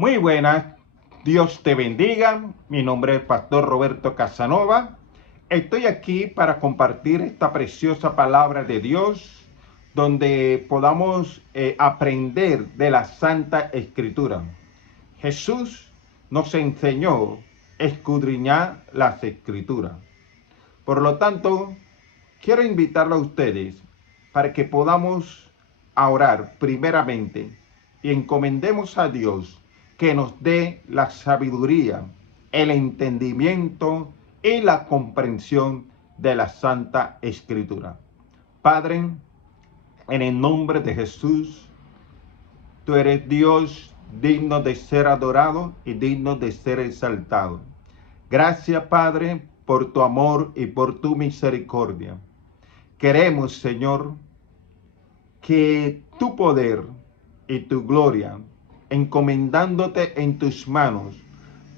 Muy buenas, Dios te bendiga. Mi nombre es Pastor Roberto Casanova. Estoy aquí para compartir esta preciosa palabra de Dios, donde podamos aprender de la Santa Escritura. Jesús nos enseñó a escudriñar las Escrituras. Por lo tanto, quiero invitarlo a ustedes para que podamos orar primeramente y encomendemos a Dios que nos dé la sabiduría, el entendimiento y la comprensión de la Santa Escritura. Padre, en el nombre de Jesús, tú eres Dios digno de ser adorado y digno de ser exaltado. Gracias, Padre, por tu amor y por tu misericordia. Queremos, Señor, que tu poder y tu gloria, encomendándote en tus manos,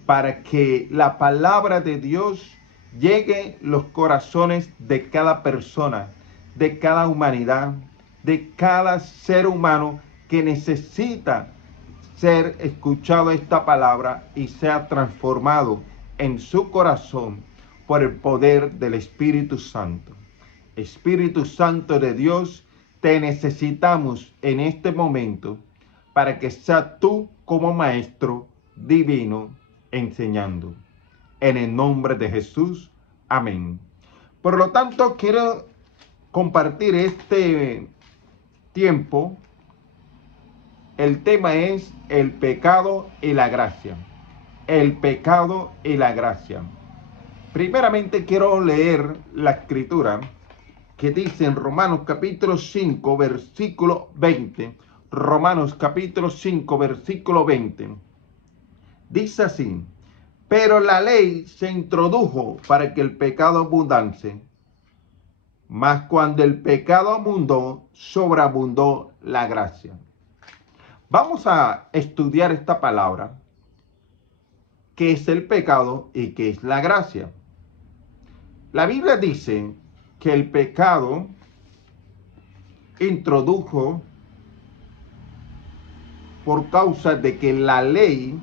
para que la palabra de Dios llegue a los corazones de cada persona, de cada humanidad, de cada ser humano que necesita ser escuchado esta palabra y sea transformado en su corazón por el poder del Espíritu Santo. Espíritu Santo de Dios, te necesitamos en este momento para que seas tú como Maestro divino enseñando. En el nombre de Jesús, amén. Por lo tanto, quiero compartir este tiempo. El tema es el pecado y la gracia. El pecado y la gracia. Primeramente quiero leer la escritura que dice en Romanos capítulo 5, versículo 20. Romanos capítulo 5, versículo 20. Dice así: pero la ley se introdujo para que el pecado abundase, mas cuando el pecado abundó, sobreabundó la gracia. Vamos a estudiar esta palabra, qué es el pecado y qué es la gracia. La Biblia dice que el pecado introdujo por causa de que la ley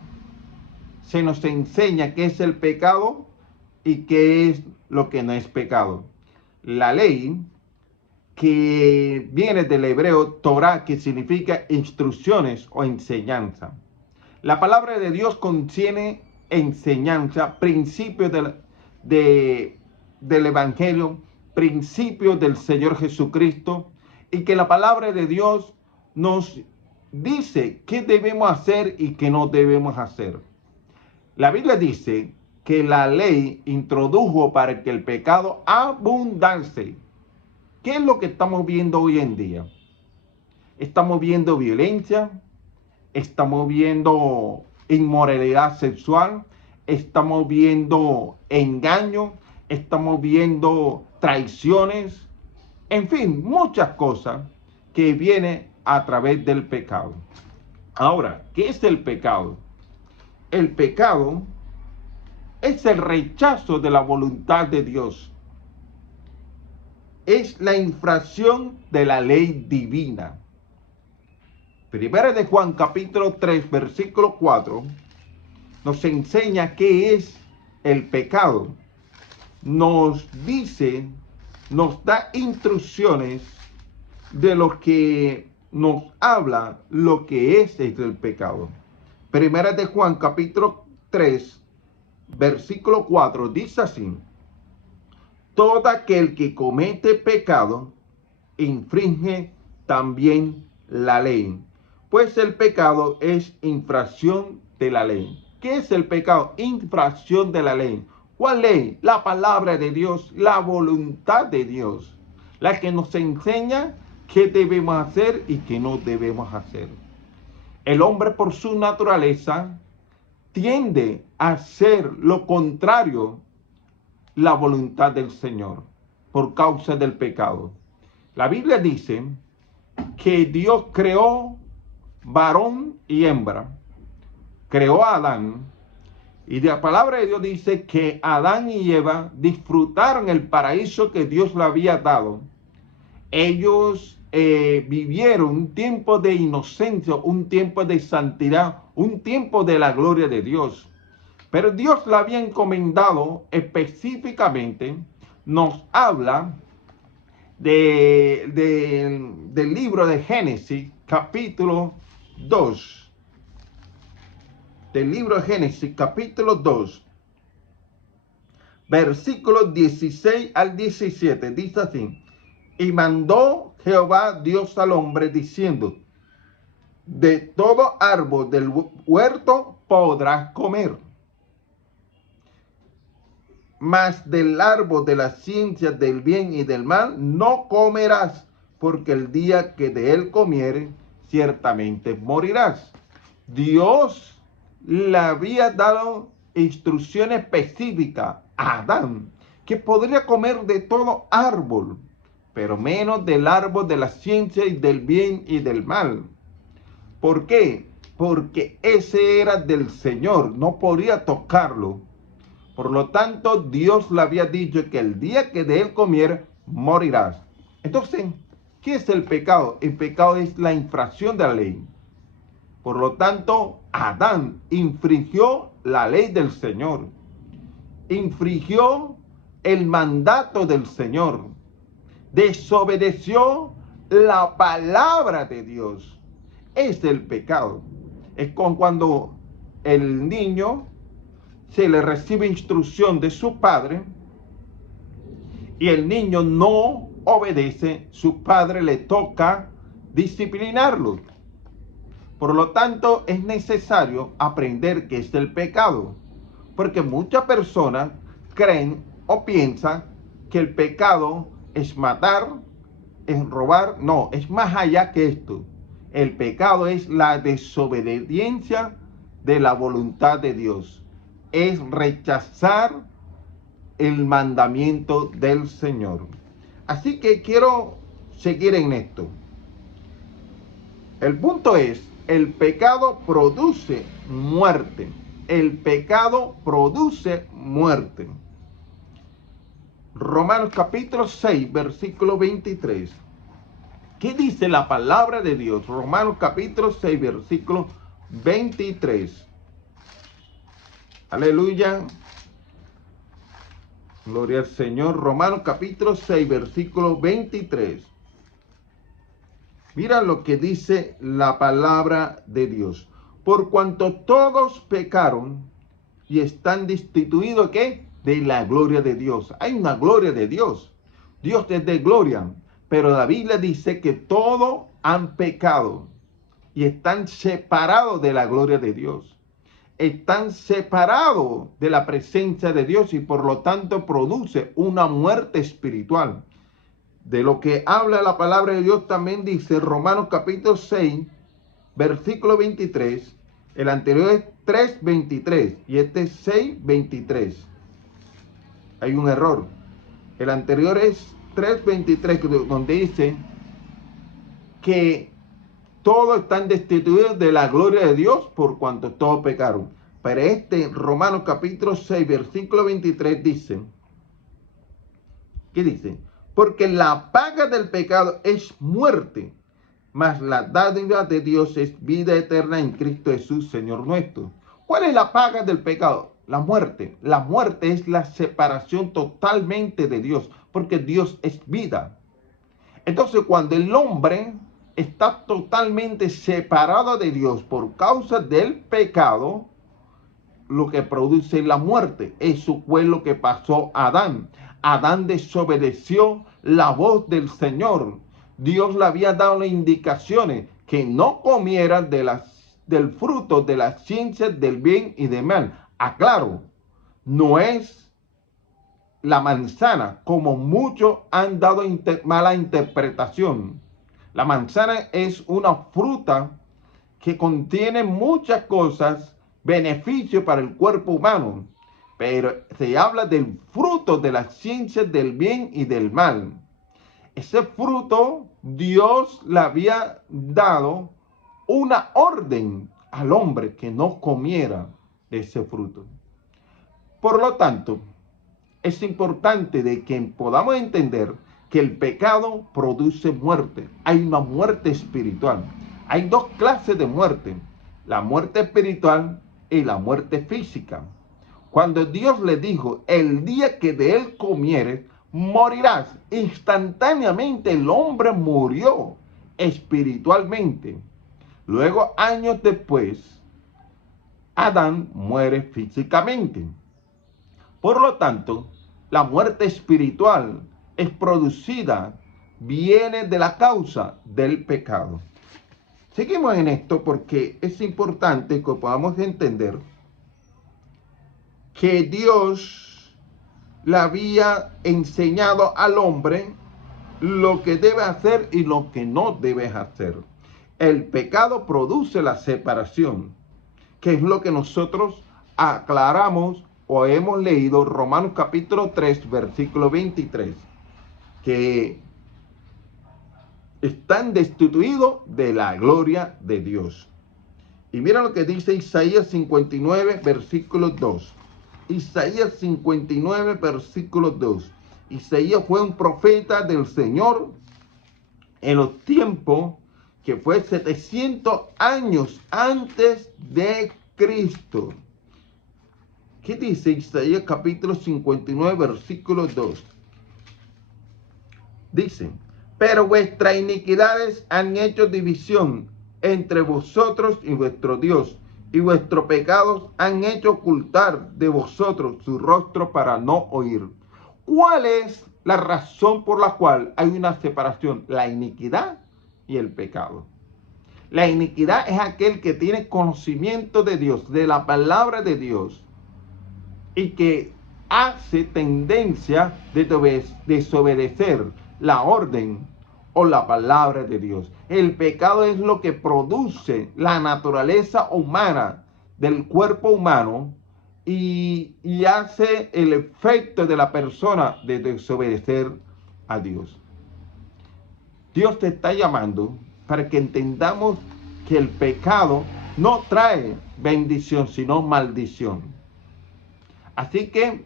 se nos enseña qué es el pecado y qué es lo que no es pecado. La ley, que viene del hebreo Torah, que significa instrucciones o enseñanza. La palabra de Dios contiene enseñanza, principios del Evangelio, principios del Señor Jesucristo, y que la palabra de Dios nos dice qué debemos hacer y qué no debemos hacer. La Biblia dice que la ley introdujo para que el pecado abundase. ¿Qué es lo que estamos viendo hoy en día? Estamos viendo violencia, estamos viendo inmoralidad sexual, estamos viendo engaño, estamos viendo traiciones, en fin, muchas cosas que vienen a través del pecado. Ahora, ¿qué es el pecado? El pecado es el rechazo de la voluntad de Dios. Es la infracción de la ley divina. Primera de Juan capítulo 3 versículo 4 nos enseña qué es el pecado. Nos dice, nos da instrucciones de lo que nos habla lo que es el pecado. Primera de Juan capítulo 3 versículo 4 dice así: todo aquel que comete pecado infringe también la ley, pues el pecado es infracción de la ley. ¿Qué es el pecado? Infracción de la ley. ¿Cuál ley? La palabra de Dios, la voluntad de Dios, la que nos enseña qué debemos hacer y qué no debemos hacer. El hombre, por su naturaleza, tiende a hacer lo contrario la voluntad del Señor por causa del pecado. La Biblia dice que Dios creó varón y hembra, creó a Adán, y la palabra de Dios dice que Adán y Eva disfrutaron el paraíso que Dios le había dado. Ellos vivieron un tiempo de inocencia, un tiempo de santidad, un tiempo de la gloria de Dios. Pero Dios le había encomendado específicamente, nos habla del libro de Génesis, capítulo 2. Del libro de Génesis, capítulo 2, versículos 16 al 17. Dice así: y mandó Jehová Dios al hombre diciendo: de todo árbol del huerto podrás comer, mas del árbol de la ciencia del bien y del mal no comerás, porque el día que de él comieres, ciertamente morirás. Dios le había dado instrucción específica a Adán que podría comer de todo árbol, pero menos del árbol de la ciencia y del bien y del mal. ¿Por qué? Porque ese era del Señor, no podía tocarlo. Por lo tanto, Dios le había dicho que el día que de él comiera, morirás. Entonces, ¿qué es el pecado? El pecado es la infracción de la ley. Por lo tanto, Adán infringió la ley del Señor. Infringió el mandato del Señor. Desobedeció la palabra de Dios. Es el pecado. Es con cuando el niño se le recibe instrucción de su padre y el niño no obedece, su padre le toca disciplinarlo. Por lo tanto, es necesario aprender qué es el pecado, porque muchas personas creen o piensan que el pecado es matar, es robar. No, es más allá que esto. El pecado es la desobediencia de la voluntad de Dios. Es rechazar el mandamiento del Señor. Así que quiero seguir en esto. El punto es, el pecado produce muerte. El pecado produce muerte. Romanos capítulo 6, versículo 23. ¿Qué dice la palabra de Dios? Romanos capítulo 6, versículo 23. Aleluya. Gloria al Señor. Romanos capítulo 6, versículo 23. Mira lo que dice la palabra de Dios. Por cuanto todos pecaron y están destituidos, ¿qué? De la gloria de Dios. Hay una gloria de Dios. Dios es de gloria. Pero la Biblia dice que todos han pecado y están separados de la gloria de Dios. Están separados de la presencia de Dios y por lo tanto produce una muerte espiritual. De lo que habla la palabra de Dios también dice Romanos capítulo 6, versículo 23. El anterior es 3:23 y este es 6:23. Hay un error. El anterior es 3:23, donde dice que todos están destituidos de la gloria de Dios por cuanto todos pecaron. Pero este Romanos capítulo 6, versículo 23 dice, ¿qué dice? Porque la paga del pecado es muerte, mas la dádiva de Dios es vida eterna en Cristo Jesús, Señor nuestro. ¿Cuál es la paga del pecado? La muerte. La muerte es la separación totalmente de Dios, porque Dios es vida. Entonces, cuando el hombre está totalmente separado de Dios por causa del pecado, lo que produce la muerte. Eso fue lo que pasó a Adán. Adán desobedeció la voz del Señor. Dios le había dado las indicaciones que no comiera del fruto de la ciencia del bien y del mal. Aclaro, no es la manzana, como muchos han dado mala interpretación. La manzana es una fruta que contiene muchas cosas, beneficios para el cuerpo humano, pero se habla del fruto de la ciencia del bien y del mal. Ese fruto Dios le había dado una orden al hombre que no comiera de ese fruto. Por lo tanto, es importante de que podamos entender que el pecado produce muerte. Hay una muerte espiritual. Hay dos clases de muerte, la muerte espiritual y la muerte física. Cuando Dios le dijo, el día que de él comieres, morirás. Instantáneamente el hombre murió espiritualmente. Luego, años después, Adán muere físicamente. Por lo tanto, la muerte espiritual es producida, viene de la causa del pecado. Seguimos en esto porque es importante que podamos entender que Dios le había enseñado al hombre lo que debe hacer y lo que no debe hacer. El pecado produce la separación, que es lo que nosotros aclaramos o hemos leído Romanos capítulo 3, versículo 23, que están destituidos de la gloria de Dios. Y mira lo que dice Isaías 59, versículo 2. Isaías 59, versículo 2. Isaías fue un profeta del Señor en los tiempos que fue 700 años antes de Cristo. ¿Qué dice Isaías capítulo 59, versículo 2? Dice, pero vuestras iniquidades han hecho división entre vosotros y vuestro Dios, y vuestros pecados han hecho ocultar de vosotros su rostro para no oír. ¿Cuál es la razón por la cual hay una separación? La iniquidad y el pecado. La iniquidad es aquel que tiene conocimiento de Dios, de la palabra de Dios, y que hace tendencia de desobedecer la orden o la palabra de Dios. El pecado es lo que produce la naturaleza humana del cuerpo humano y hace el efecto de la persona de desobedecer a Dios. Dios te está llamando para que entendamos que el pecado no trae bendición, sino maldición. Así que,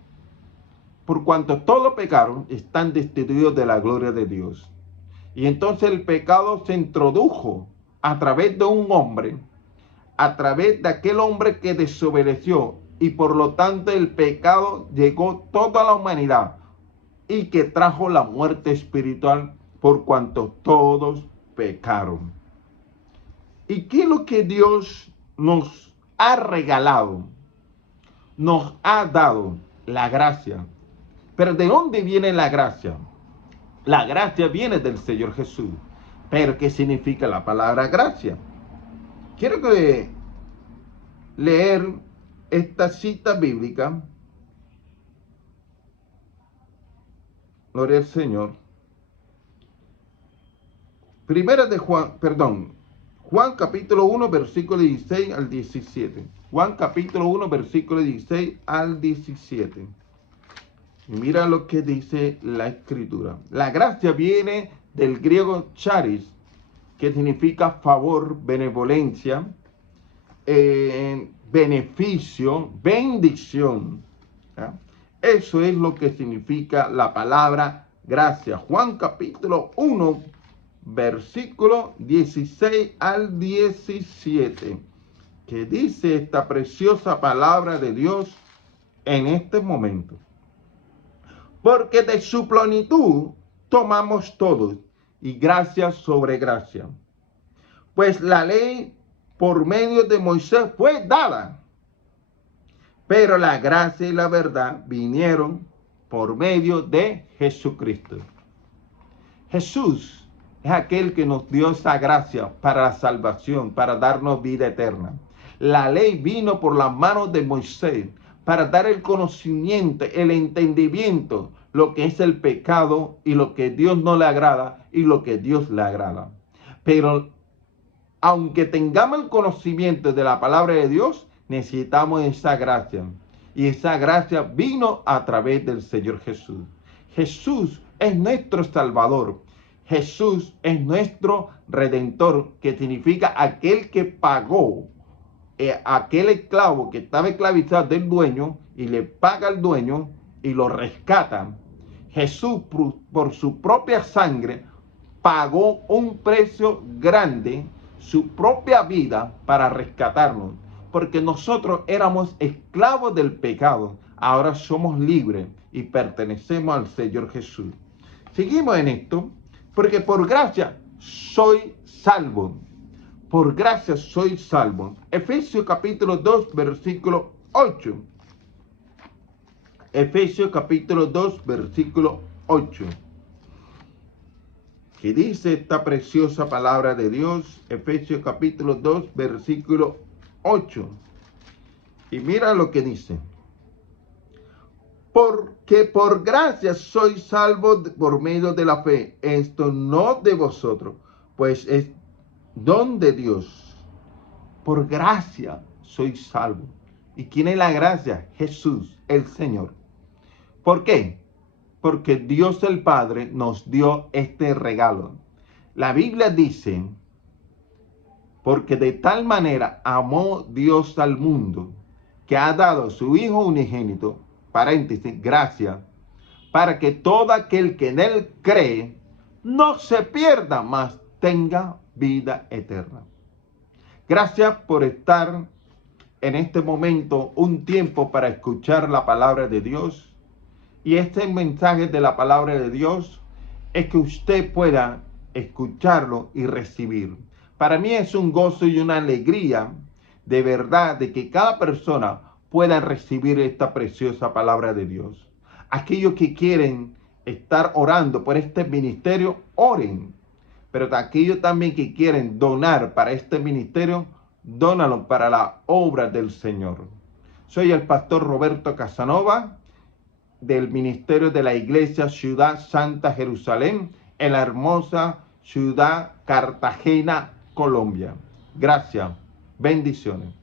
por cuanto todos pecaron, están destituidos de la gloria de Dios. Y entonces el pecado se introdujo a través de un hombre, a través de aquel hombre que desobedeció. Y por lo tanto el pecado llegó a toda la humanidad y que trajo la muerte espiritual por cuanto todos pecaron. ¿Y qué es lo que Dios nos ha regalado? Nos ha dado la gracia. Pero ¿de dónde viene la gracia? La gracia viene del Señor Jesús. ¿Pero qué significa la palabra gracia? Quiero leer esta cita bíblica. Gloria al Señor. Juan capítulo 1, versículo 16 al 17. Juan capítulo 1, versículo 16 al 17. Y mira lo que dice la escritura. La gracia viene del griego charis, que significa favor, benevolencia, beneficio, bendición. ¿Ya? Eso es lo que significa la palabra gracia. Juan capítulo 1, versículo 16 al 17. Que dice esta preciosa palabra de Dios en este momento. Porque de su plenitud tomamos todos, y gracia sobre gracia. Pues la ley por medio de Moisés fue dada, pero la gracia y la verdad vinieron por medio de Jesucristo. Jesús es aquel que nos dio esa gracia para la salvación, para darnos vida eterna. La ley vino por las manos de Moisés para dar el conocimiento, el entendimiento, lo que es el pecado y lo que Dios no le agrada y lo que Dios le agrada. Pero aunque tengamos el conocimiento de la palabra de Dios, necesitamos esa gracia. Y esa gracia vino a través del Señor Jesús. Jesús es nuestro Salvador. Jesús es nuestro Redentor, que significa aquel que pagó, aquel esclavo que estaba esclavizado del dueño y le paga al dueño y lo rescata. Jesús, por su propia sangre, pagó un precio grande, su propia vida, para rescatarnos. Porque nosotros éramos esclavos del pecado. Ahora somos libres y pertenecemos al Señor Jesús. Seguimos en esto, porque por gracia soy salvo. Por gracia soy salvo. Efesios capítulo 2, versículo 8. Efesios capítulo 2, versículo 8. ¿Qué dice esta preciosa palabra de Dios? Efesios capítulo 2, versículo 8. Y mira lo que dice. Porque por gracia sois salvos por medio de la fe. Esto no de vosotros, pues es don de Dios. Por gracia sois salvos. ¿Y quién es la gracia? Jesús, el Señor. ¿Por qué? Porque Dios el Padre nos dio este regalo. La Biblia dice, porque de tal manera amó Dios al mundo, que ha dado a su Hijo unigénito, paréntesis, gracia, para que todo aquel que en Él cree no se pierda, mas tenga vida eterna. Gracias por estar en este momento un tiempo para escuchar la palabra de Dios. Y este mensaje de la palabra de Dios es que usted pueda escucharlo y recibir. Para mí es un gozo y una alegría de verdad de que cada persona pueda recibir esta preciosa palabra de Dios. Aquellos que quieren estar orando por este ministerio, oren. Pero aquellos también que quieren donar para este ministerio, dónalo para la obra del Señor. Soy el pastor Roberto Casanova, del ministerio de la iglesia Ciudad Santa Jerusalén, en la hermosa ciudad Cartagena, Colombia. Gracias. Bendiciones.